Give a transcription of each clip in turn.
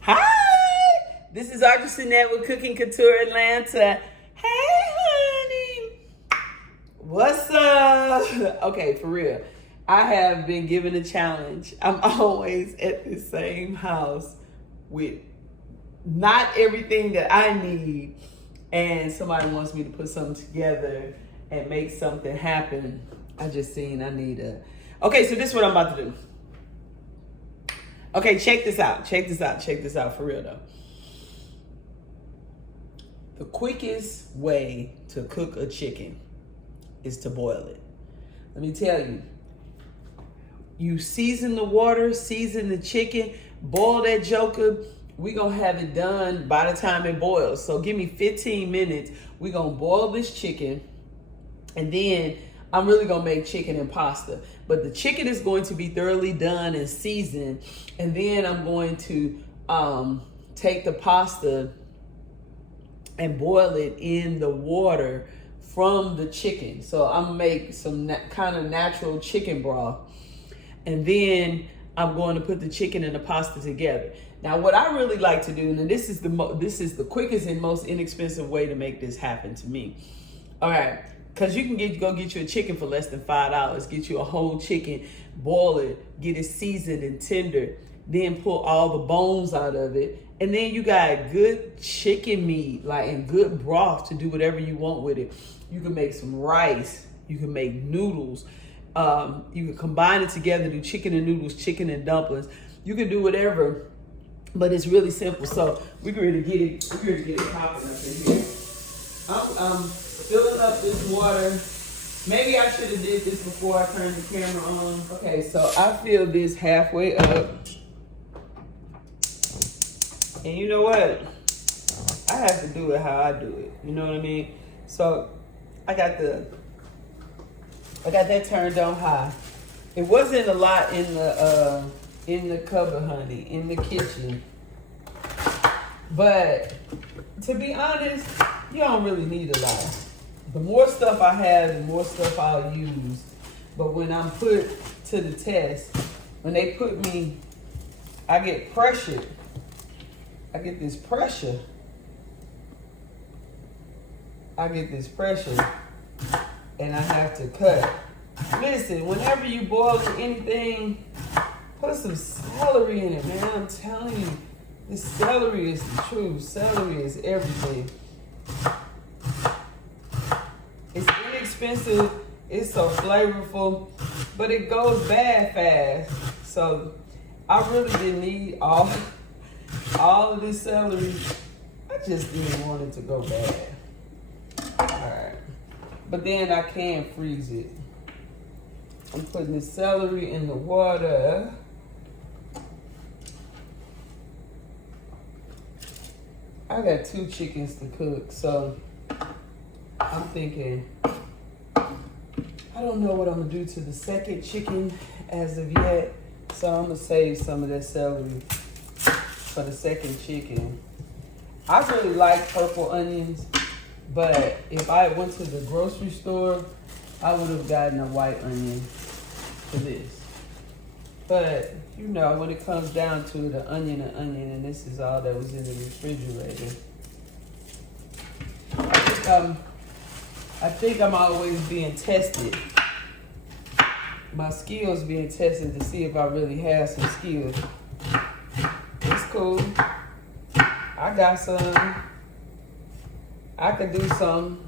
Hi, this is Artisanette with Cooking Couture Atlanta. Hey, honey. What's up? Okay, for real. I have been given a challenge. I'm always at the same house with not everything that I need, and somebody wants me to put something together and make something happen. I just seen I need a... Okay, so this is what I'm about to do. Okay, check this out. Check this out for real though. The quickest way to cook a chicken is to boil it. Let me tell you. You season the water, season the chicken, boil that joker. We're gonna have it done by the time it boils. So give me 15 minutes. We're gonna boil this chicken, and then I'm really gonna make chicken and pasta. But the chicken is going to be thoroughly done and seasoned. And then I'm going to take the pasta and boil it in the water from the chicken. So I'm gonna make some kind of natural chicken broth. And then I'm going to put the chicken and the pasta together. Now, what I really like to do, and this is the quickest and most inexpensive way to make this happen to me. All right. Because you can go get you a chicken for less than $5. Get you a whole chicken, boil it, get it seasoned and tender, then pull all the bones out of it. And then you got good chicken meat, and good broth to do whatever you want with it. You can make some rice. You can make noodles. You can combine it together, do chicken and noodles, chicken and dumplings. You can do whatever, but it's really simple. So we're ready to get it popping up in here. I'm filling up this water. Maybe I should have did this before I turned the camera on. Okay, so I fill this halfway up. And you know what? I have to do it how I do it. You know what I mean? So I got that turned on high. It wasn't a lot in the cupboard, honey, in the kitchen. But to be honest, you don't really need a lot. The more stuff I have, the more stuff I'll use. But when I'm put to the test, when they put me, I get pressured. I get this pressure. And I have to cut. Listen, whenever you boil anything, put some celery in it, man. I'm telling you, this celery is the truth. Celery is everything. It's inexpensive, it's so flavorful, but it goes bad fast. So I really didn't need all of this celery. I just didn't want it to go bad. All right, but then I can freeze it. I'm putting the celery in the water. I got 2 chickens to cook, so I'm thinking, I don't know what I'm gonna do to the second chicken as of yet, so I'm gonna save some of that celery for the second chicken. I really like purple onions, but if I went to the grocery store, I would have gotten a white onion for this. But, you know, when it comes down to it, an onion, and this is all that was in the refrigerator. I think I'm always being tested. My skills being tested to see if I really have some skills. It's cool. I got some. I could do some.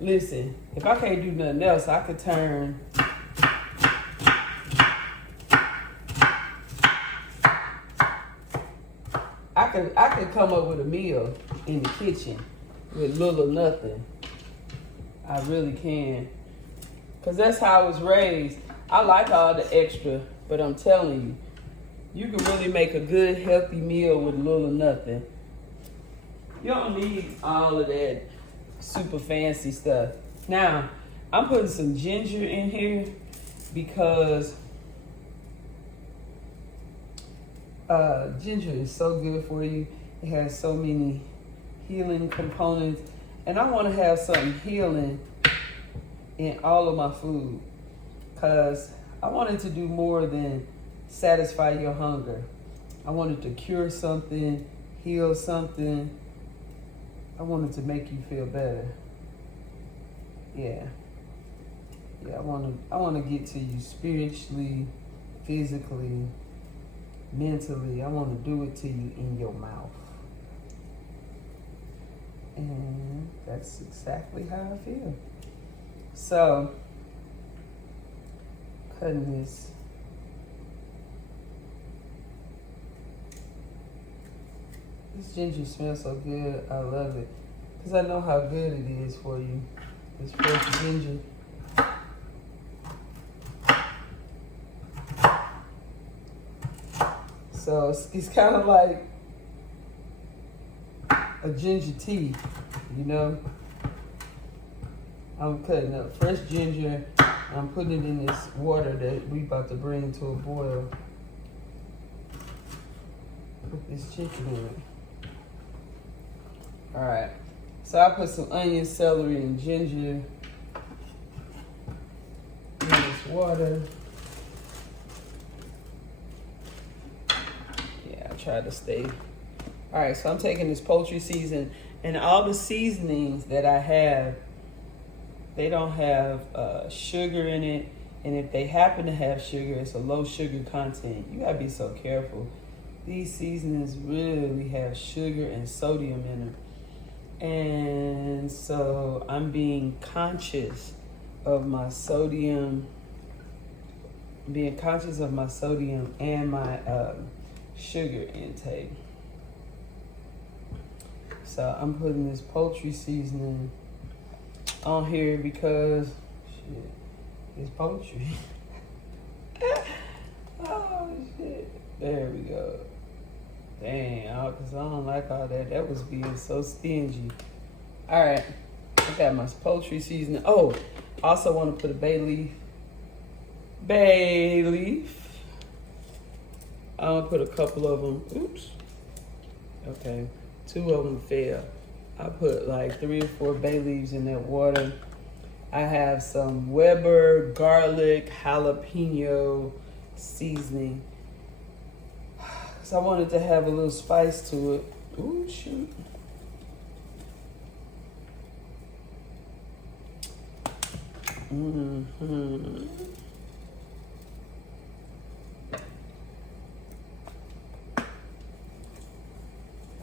Listen, if I can't do nothing else, I could turn I could come up with a meal in the kitchen with little or nothing. I really can. Because that's how I was raised. I like all the extra, but I'm telling you, you can really make a good, healthy meal with little or nothing. You don't need all of that super fancy stuff. Now, I'm putting some ginger in here because ginger is so good for you. It has so many healing components. And I want to have something healing in all of my food, because I wanted to do more than satisfy your hunger. I wanted to cure something, heal something. I wanted to make you feel better. Yeah. Yeah, I want to get to you spiritually, physically, mentally. I want to do it to you in your mouth. And that's exactly how I feel. So, cutting this. This ginger smells so good. I love it. Because I know how good it is for you. This fresh ginger. So it's kind of like a ginger tea, you know? I'm cutting up fresh ginger. I'm putting it in this water that we about to bring to a boil. Put this chicken in it. All right, so I put some onion, celery, and ginger in this water. Yeah, I tried to stay. All right, so I'm taking this poultry season, and all the seasonings that I have, they don't have sugar in it. And if they happen to have sugar, it's a low sugar content. You gotta be so careful. These seasonings really have sugar and sodium in them. And so I'm being conscious of my sodium, and my sugar intake. So I'm putting this poultry seasoning on here because shit, it's poultry. Oh shit. There we go. Dang, because I don't like all that. That was being so stingy. All right, I got my poultry seasoning. Oh, also want to put a bay leaf. Bay leaf. I'm gonna put a couple of them. Oops. Okay, 2 of them fell. I put like 3 or 4 bay leaves in that water. I have some Weber garlic jalapeno seasoning. So I wanted to have a little spice to it. Ooh, shoot. Mm-hmm.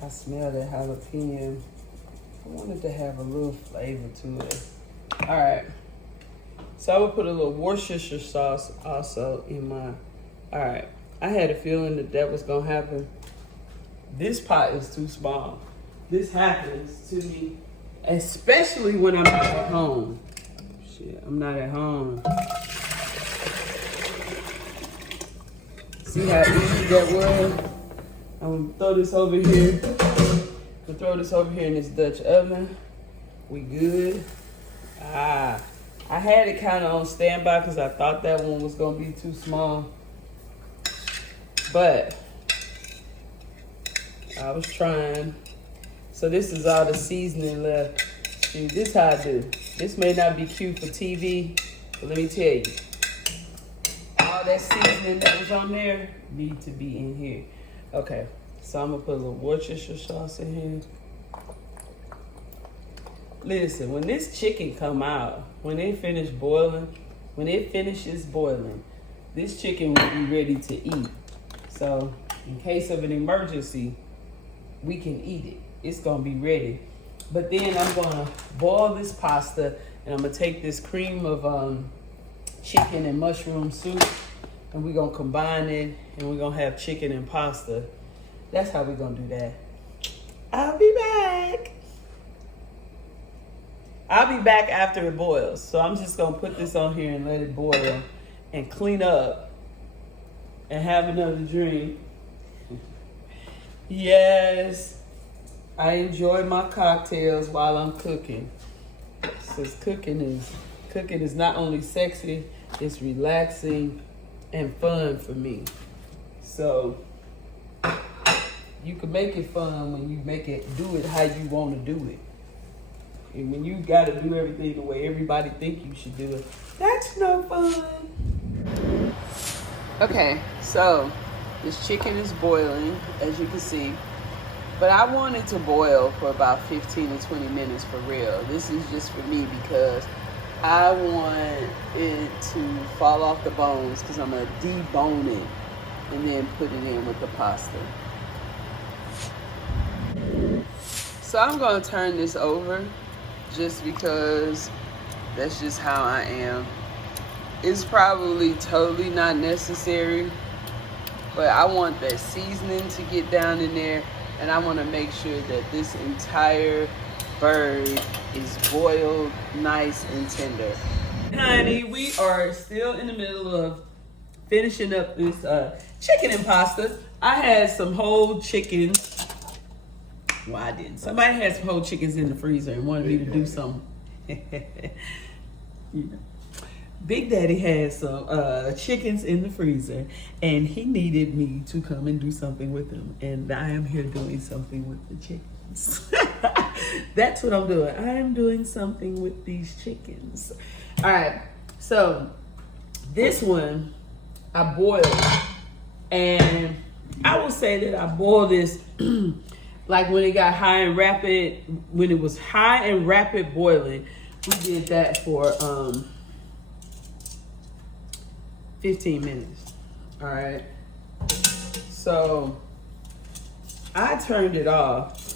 I smell that jalapeno. I wanted to have a little flavor to it. All right. So I would put a little Worcestershire sauce also in my, all right. I had a feeling that was gonna happen. This pot is too small. This happens to me, especially when I'm not at home. Shit, I'm not at home. See how easy that was? I'm gonna throw this over here. In this Dutch oven. We good. I had it kind of on standby because I thought that one was gonna be too small. But I was trying. So this is all the seasoning left. See, this how I do. This may not be cute for TV, but let me tell you. All that seasoning that was on there need to be in here. Okay, so I'm gonna put a little Worcestershire sauce in here. Listen, when this chicken come out, when it finishes boiling, this chicken will be ready to eat. So in case of an emergency, we can eat it. It's gonna be ready. But then I'm gonna boil this pasta, and I'm gonna take this cream of chicken and mushroom soup, and we're gonna combine it, and we're gonna have chicken and pasta. That's how we're gonna do that. I'll be back. I'll be back after it boils. So I'm just gonna put this on here and let it boil and clean up and have another drink. Yes, I enjoy my cocktails while I'm cooking. Since cooking is not only sexy, it's relaxing and fun for me. So you can make it fun when you do it how you want to do it. And when you got to do everything the way everybody think you should do it, that's no fun. Okay, so This chicken is boiling, as you can see. But I want it to boil for about 15 to 20 minutes for real. This is just for me because I want it to fall off the bones because I'm going to debone it and then put it in with the pasta. So I'm going to turn this over just because that's just how I am. It's probably totally not necessary, but I want that seasoning to get down in there, and I want to make sure that this entire bird is boiled nice and tender. Honey, we are still in the middle of finishing up this chicken and pasta. I had some whole chickens. Well, I didn't. Somebody had some whole chickens in the freezer and wanted me to do something. You know. Big Daddy had some chickens in the freezer, and he needed me to come and do something with them. And I am here doing something with the chickens. That's what I'm doing. I am doing something with these chickens. All right. So this one I boiled, and I will say that I boiled this like when it got high and rapid. When it was high and rapid boiling, we did that for 15 minutes. All right. So I turned it off,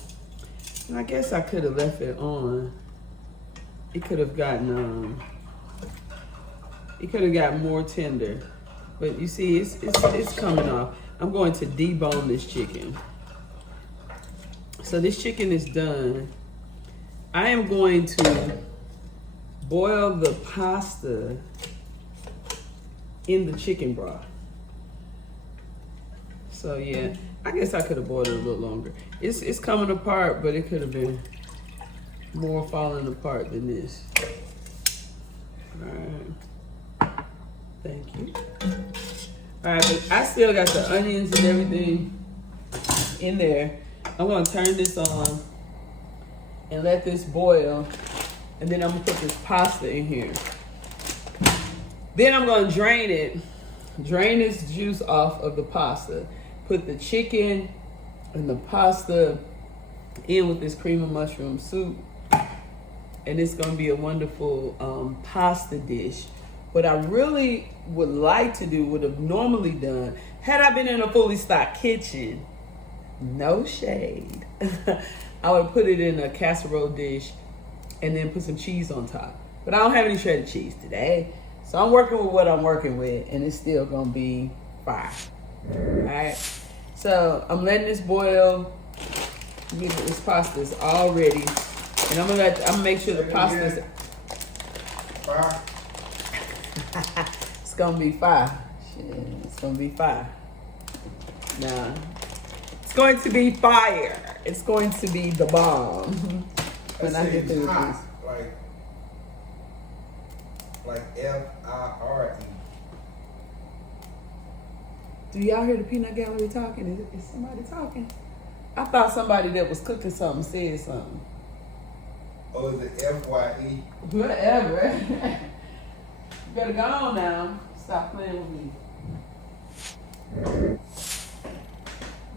and I guess I could have left it on. It could have gotten it could have got more tender, but you see, it's coming off. I'm going to debone this chicken. So this chicken is done. I am going to boil the pasta in the chicken broth. So yeah, I guess I could have boiled it a little longer. It's coming apart, but it could have been more falling apart than this. All right, thank you. All right, but I still got the onions and everything in there. I'm gonna turn this on and let this boil, and then I'm gonna put this pasta in here. Then I'm gonna drain it, drain this juice off of the pasta, put the chicken and the pasta in with this cream of mushroom soup, and it's gonna be a wonderful pasta dish. What I really would like to do, would have normally done, had I been in a fully stocked kitchen, no shade, I would put it in a casserole dish and then put some cheese on top. But I don't have any shredded cheese today. So I'm working with what I'm working with, and it's still gonna be fire. All right. So I'm letting this boil. This pasta is all ready, and I'm gonna make sure the pasta's fire. It's gonna be fire. Shit, it's gonna be fire. Nah, it's going to be fire. It's going to be the bomb when I get through this. Like F-I-R-E. Do y'all hear the peanut gallery talking? Is somebody talking? I thought somebody that was cooking something said something. Oh, is it F-Y-E? Whatever. You better go on now. Stop playing with me.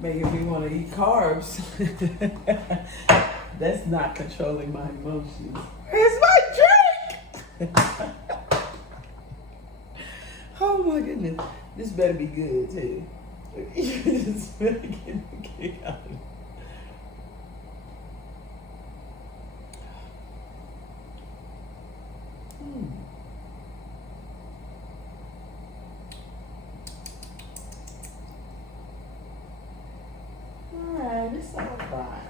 Making me want to eat carbs. That's not controlling my emotions. It's my drink! Oh my goodness. This better be good too. This better get the kick out of it. Alright, it's all fine.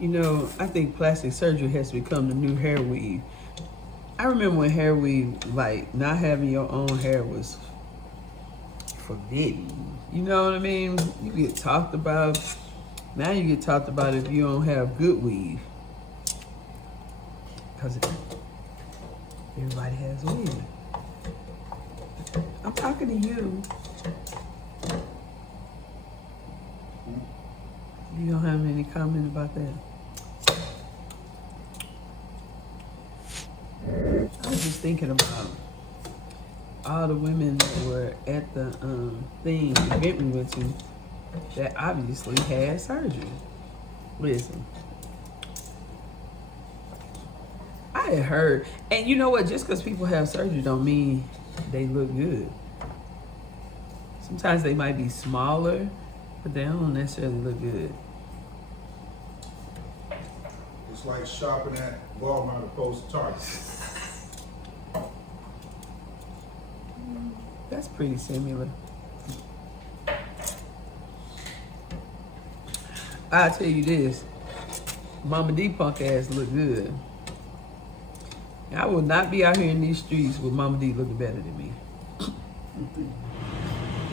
You know, I think plastic surgery has become the new hair weave. I remember when hair weave, like not having your own hair was forbidden. You know what I mean? You get talked about. Now you get talked about if you don't have good weave. Because everybody has weave. I'm talking to you. You don't have any comment about that? I was just thinking about all the women that were at the event we went to that obviously had surgery. Listen, I had heard, and you know what? Just because people have surgery don't mean they look good. Sometimes they might be smaller, but they don't necessarily look good. It's like shopping at Walmart opposed to Target. That's pretty similar. I'll tell you this, Mama D punk ass look good. I will not be out here in these streets with Mama D looking better than me.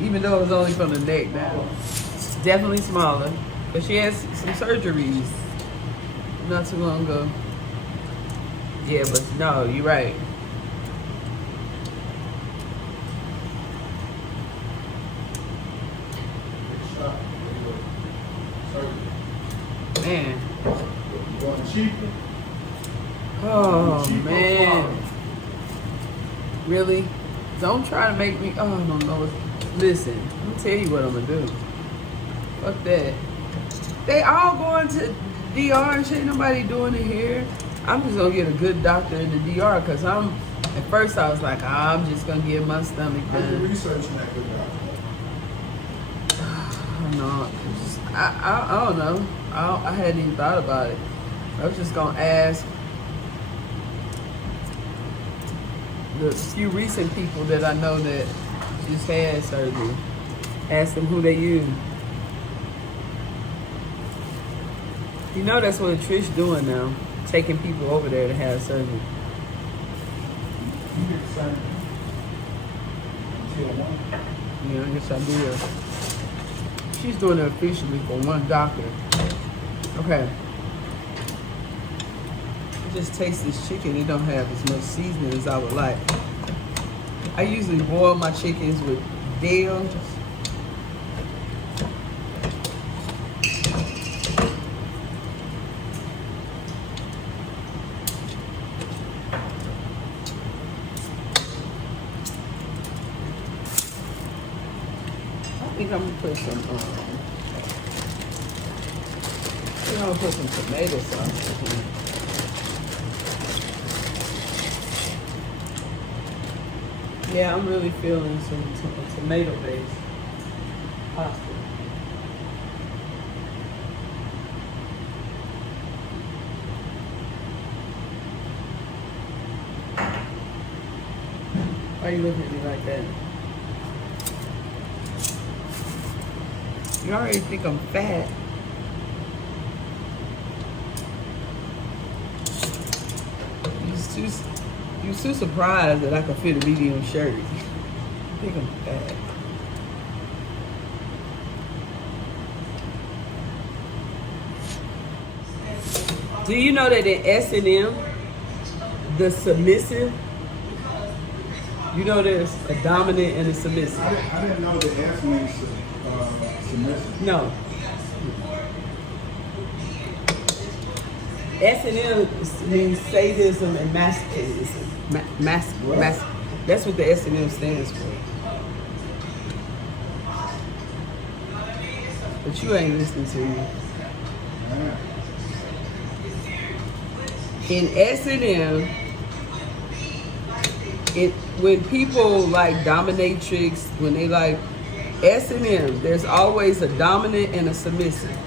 Even though it was only from the neck down. It's definitely smaller, but she has some surgeries not too long ago. Yeah, but no, you're right. Man. Going cheaper. Oh, Cheaper man. quality. Really? Don't try to make me, oh, I don't know. Listen, let me tell you what I'm gonna do. Fuck that. They all going to DR and shit. Nobody doing it here. I'm just gonna get a good doctor in the DR because at first I was like, I'm just gonna get my stomach How you done. researching that good doctor? I don't know. I hadn't even thought about it. I was just gonna ask the few recent people that I know that just had surgery. Ask them who they use. You know that's what Trish doing now, taking people over there to have surgery. You get the same until one. Yeah, I guess I do. She's doing it officially for one doctor. Okay. I just taste this chicken. It don't have as much seasoning as I would like. I usually boil my chickens with dill. I think I'm gonna put some I'm gonna put some tomato sauce in here. Yeah, I'm really feeling some tomato-based pasta. Why are you looking at me like that? You already think I'm fat. You're too surprised that I could fit a medium shirt. I think I'm fat. Do you know that in S&M, the submissive, you know there's a dominant and a submissive? I didn't know the S means submissive. No. S&M means sadism and masochism. That's what the S&M stands for. But you ain't listening to me. In S&M, when people like dominatrix, when they like S&M, there's always a dominant and a submissive.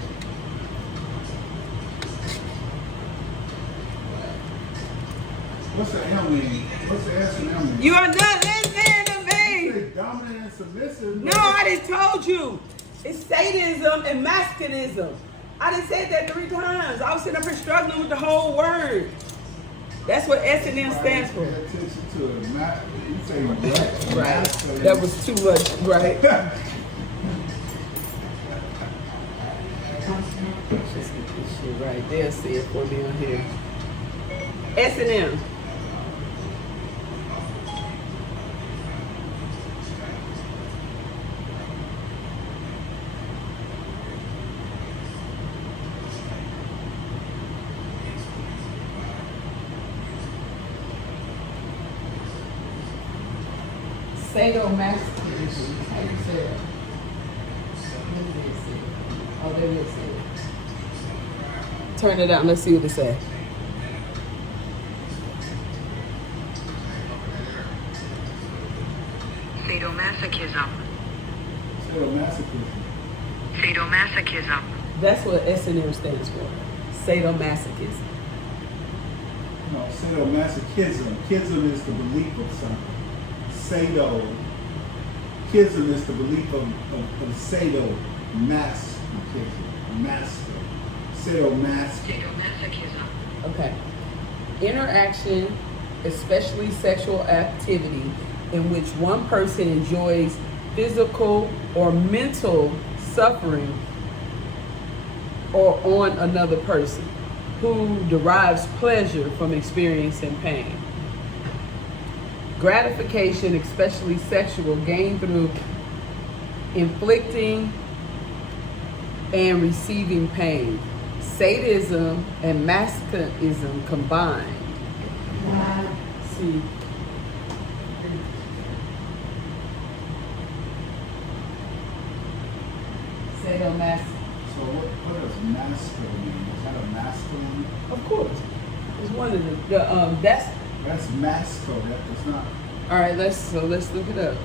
What's the M mean? What's the S and M mean? You are not listening to me. It's dominant and submissive. No, I just told you. It's sadism and masculinism. I done said that 3 times. I was sitting up here struggling with the whole word. That's what S&M stands for. Pay attention to it. You say what? Right. That was too much, right? right. They'll see it for me on here. S&M. Sadomasochism. How you say that? Oh, there it is. Turn it out. Let's see what it says. Sadomasochism. Sadomasochism. Sadomasochism. That's what S&M stands for. Sadomasochism. No, sadomasochism. Kism is the belief of something. Sadokism is the belief of sadomasochism. Master. Sadomasochism. Okay. Interaction, especially sexual activity, in which one person enjoys physical or mental suffering or on another person who derives pleasure from experiencing pain. Gratification, especially sexual, gained through inflicting and receiving pain. Sadism and masochism combined. See. Sadomasochism. So what does masculine mean? Is that a masculine? Of course. It's one of the that's That's masco. That is not. all right, let's look it up.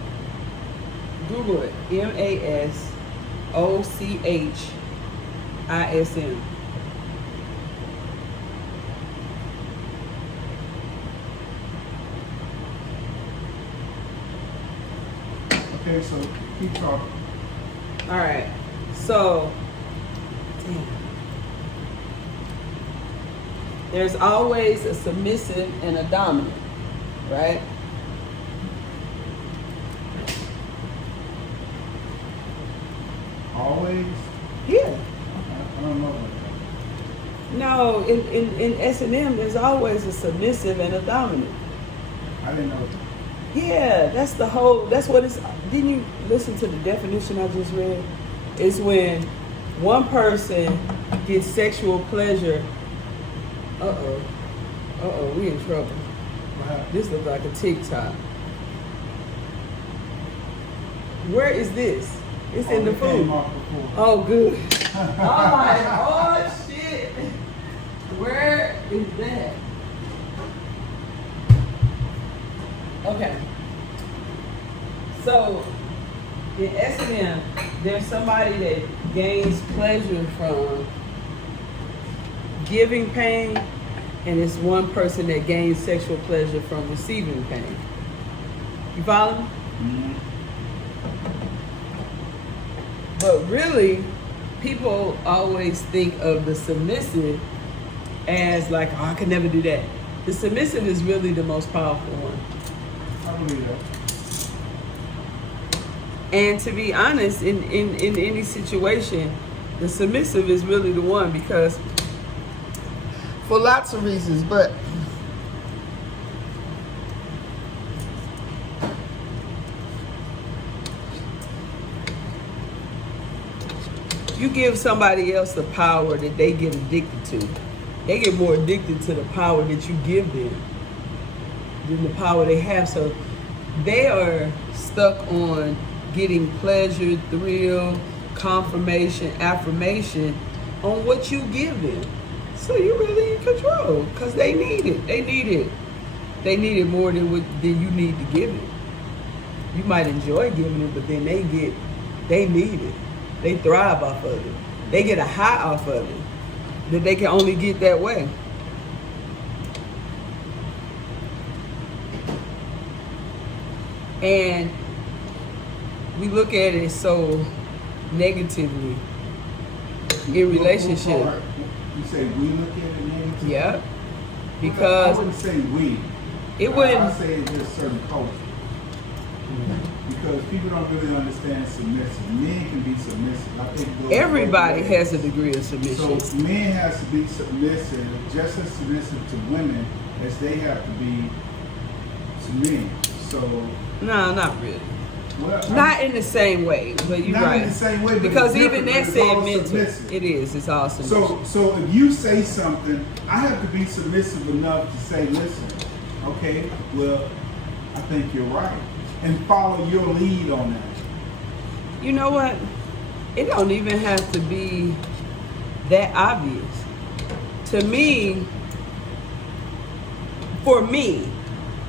Google it. MASOCHISM. Okay, so keep talking. All right. So there's always a submissive and a dominant, right? Always? Yeah. I don't know about that. No, in S&M, there's always a submissive and a dominant. I didn't know that. Yeah, that's what it's, didn't you listen to the definition I just read? It's when one person gets sexual pleasure. We in trouble. What happened? This looks like a TikTok. Where is this? It's in the it came food. off before. Oh, good. I'm like, oh shit. Where is that? Okay. So in S&M, there's somebody that gains pleasure from giving pain, and it's one person that gains sexual pleasure from receiving pain. You follow me? Mhm. But really, people always think of the submissive as like, oh, I could never do that. The submissive is really the most powerful one. I believe that. And to be honest, in any situation, the submissive is really the one, because for lots of reasons, but you give somebody else the power that they get addicted to. They get more addicted to the power that you give them than the power they have. So they are stuck on getting pleasure, thrill, confirmation, affirmation on what you give them. So you're really in control, because they need it. They need it. They need it more than you need to give it. You might enjoy giving it, but then they need it. They thrive off of it. They get a high off of it that they can only get that way. And we look at it so negatively in relationship. You say we look at it negatively? Yeah. I Because wouldn't say we. it wouldn't. I say it's just certain culture. Because people don't really understand submissive. Men can be submissive. I think those Everybody both ways. has a degree of submission. So men has to be submissive, just as submissive to women as they have to be to men. So No, not really. well, Not in the same way, but you're not right. in the same way, but because it's even different, that but it's said all mental. submissive. It is. It's all submission. So if you say something, I have to be submissive enough to say, listen, okay, well, I think you're right, and follow your lead on that. You know what? It don't even have to be that obvious. To me, for me,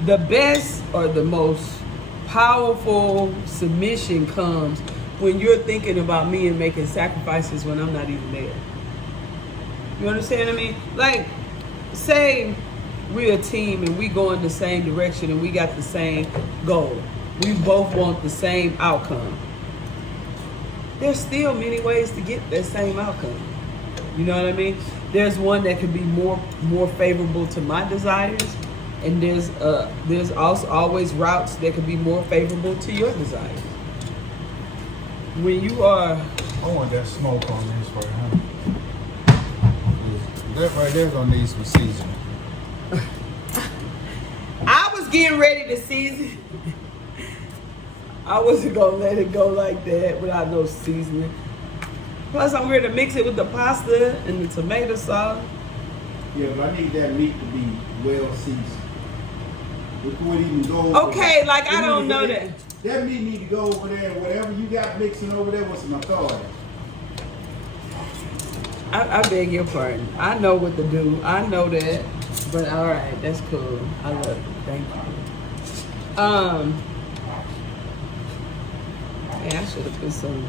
the best or the most powerful submission comes when you're thinking about me and making sacrifices when I'm not even there. You understand what I mean? Like, say we're a team and we go in the same direction and we got the same goal. We both want the same outcome. There's still many ways to get that same outcome. You know what I mean? There's one that could be more favorable to my desires, and there's also always routes that could be more favorable to your desires. When you are, I want that smoke on this right here. That right there gonna need some seasoning. I was getting ready to season. I wasn't gonna let it go like that without no seasoning. Plus, I'm ready to mix it with the pasta and the tomato sauce. Yeah, but I need that meat to be well seasoned. Before it even goes. Okay, like I don't know that. That meat need to go over there. Whatever you got mixing over there with some authority. I beg your pardon. I know what to do. I know that. But all right, that's cool. I love it. Thank you. Man, I should have put some.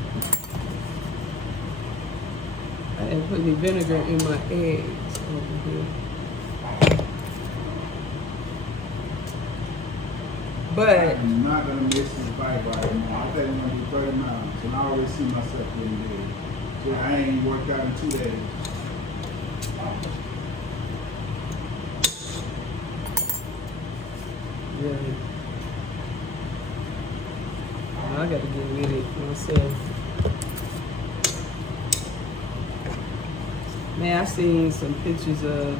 I didn't put any vinegar in my eggs over here. But I'm not gonna miss this bike right now. I think I'm gonna do 30 miles, and I already see myself getting there. So I ain't worked out in 2 days. really, I gotta get with it myself. Man, I seen some pictures of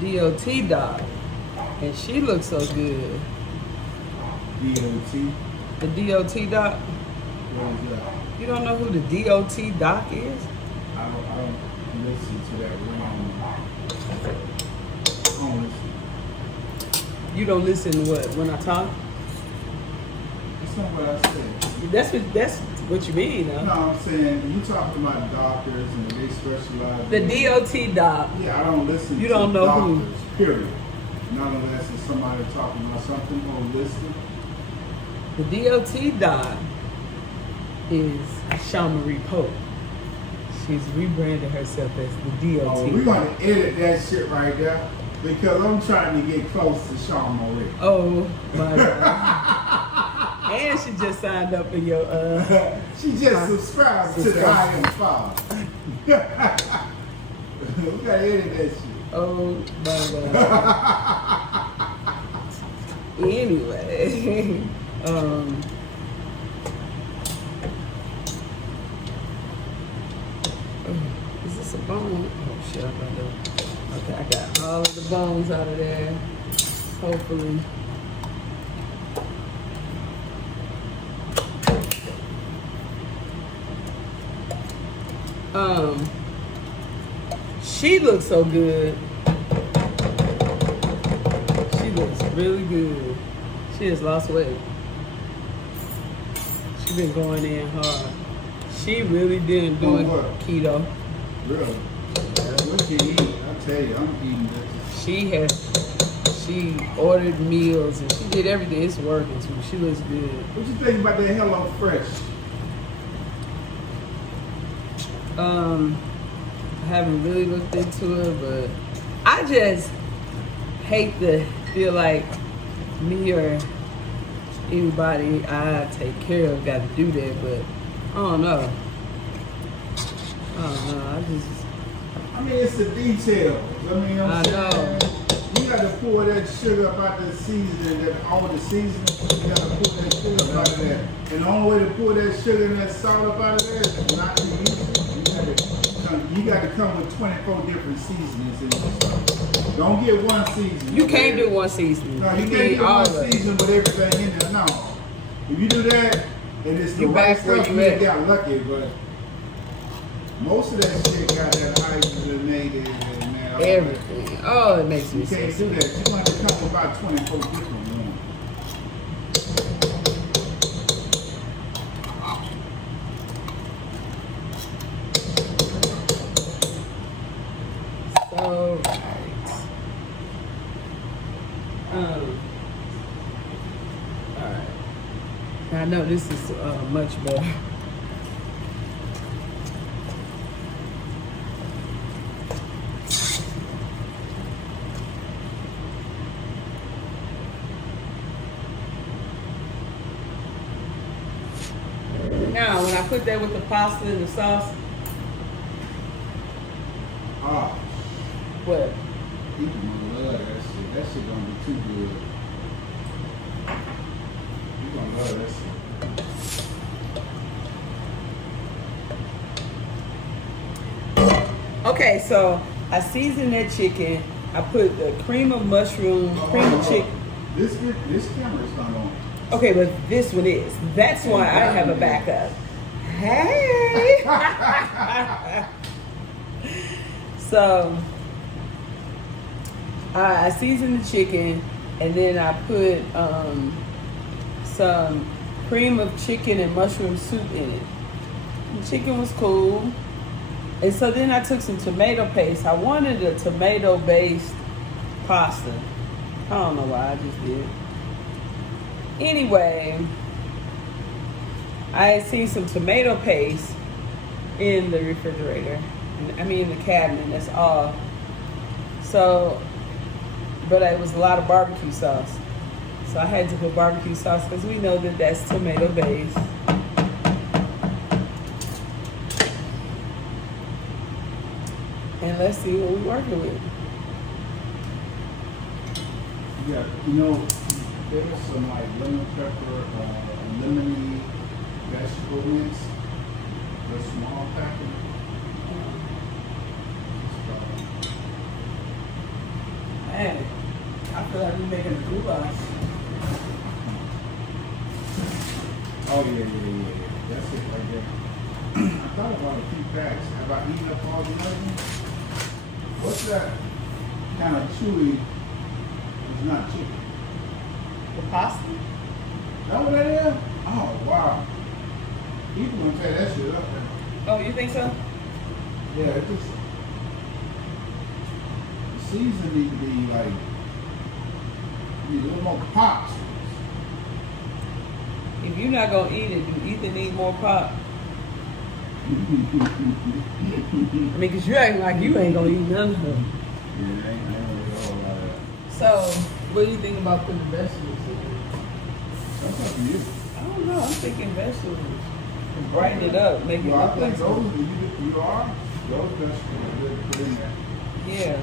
the DOT dog, and she looks so good. DOT. The DOT doc? What is that? You don't know who the DOT doc is? I don't listen to that wrong. I don't listen. You don't listen to what when I talk? It's not what I said. That's what you mean, though. No, I'm saying you talking about doctors and they specialize. The in- DOT doc. Yeah, I don't listen. You to don't know who. doctors, period. Not unless it's somebody talking about something holistic. The DOT doc is Sean Marie Pope. She's rebranded herself as the DOT. Oh, we're gonna edit that shit right there because I'm trying to get close to Sean Marie. Oh my God. And she just signed up for your She just subscribed to the I Am Father. We gotta edit that shit. oh my God. Anyway. Is this a bone? Oh shit, I got that. Okay, I got all of the bones out of there. Hopefully. She looks so good. She looks really good. She has lost weight. She been going in hard. She really didn't do it what? keto. Really? What you eat? I tell you, I'm eating this. She ordered meals and she did everything. It's working too. She looks good. What you think about that Hello Fresh? I haven't really looked into it, but I just hate to feel like me or anybody I take care of got to do that, but I don't know. I mean, it's the details. I mean, I know. You got to pour that sugar up out the seasoning, that all the seasoning, you gotta pour that sugar up out of there. And the only way to pour that sugar and that salt up out of there is not too easy. You got to come with 24 different seasonings in your stuff. Don't get one seasoning. You can't do one seasoning. No, you can't need do all one of it. season with everything in there. No. If you do that, and it's the You right back where stuff, you you at. got lucky. But most of that shit got that hydrogenated and that. Everything. Oh, it makes me You can't sick. do that. You're going to come with about 24 different ones. So right. All right. I know this is much better. Now, when I put that with the pasta and the sauce, Ah, what? people gonna love that shit. That shit gonna be too good. You gonna love that shit. Okay, so I seasoned that chicken. I put the cream of mushroom, cream of chicken. This camera's not on. Okay, but this one is. That's why I have a backup. Hey! So, I seasoned the chicken, and then I put some cream of chicken and mushroom soup in it. The chicken was cool. And so then I took some tomato paste. I wanted a tomato-based pasta. I don't know why, I just did. Anyway, I had seen some tomato paste in the refrigerator. I mean, in the cabinet, that's all. So, but it was a lot of barbecue sauce. So I had to put barbecue sauce because we know that that's tomato based. And let's see what we're working with. Yeah, you know, there's some like lemon pepper, lemony vegetable mix, the small packet. Man, I feel like we're making a goulash. Oh yeah. That's it right there. I thought about a few packs. Have I eaten up all the other ones? What's that kind of chewy? It's not chicken. The pasta? That what that is? Oh wow. People gonna tear that shit up there. Oh, you think so? Yeah, it just the season need to be like need a little more pop. If you're not gonna eat it, you either need more pop. I mean, cause you acting like you ain't gonna eat none of them. Yeah, I ain't really all about that. So, what do you think about putting vegetables in it? That's up to you. I don't know. I'm thinking vegetables. And brighten it up, make it Well, I look think like those something. you are those vegetables that put in there. Yeah.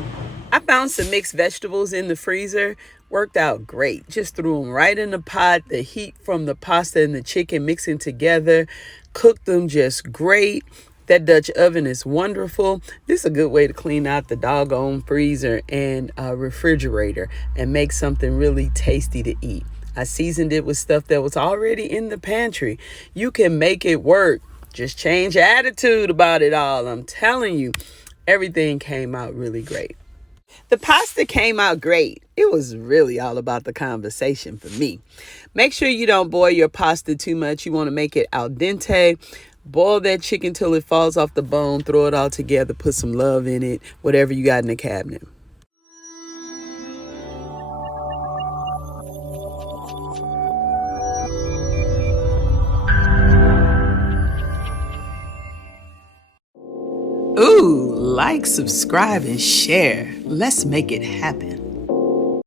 I found some mixed vegetables in the freezer. Worked out great. Just threw them right in the pot. The heat from the pasta and the chicken mixing together. Cooked them just great. That Dutch oven is wonderful. This is a good way to clean out the doggone freezer and refrigerator and make something really tasty to eat. I seasoned it with stuff that was already in the pantry. You can make it work. Just change your attitude about it all. I'm telling you, everything came out really great. The pasta came out great. It was really all about the conversation for me. Make sure you don't boil your pasta too much. You want to make it al dente. Boil that chicken till it falls off the bone. Throw it all together. Put some love in it. Whatever you got in the cabinet. Ooh, like, subscribe, and share. Let's make it happen.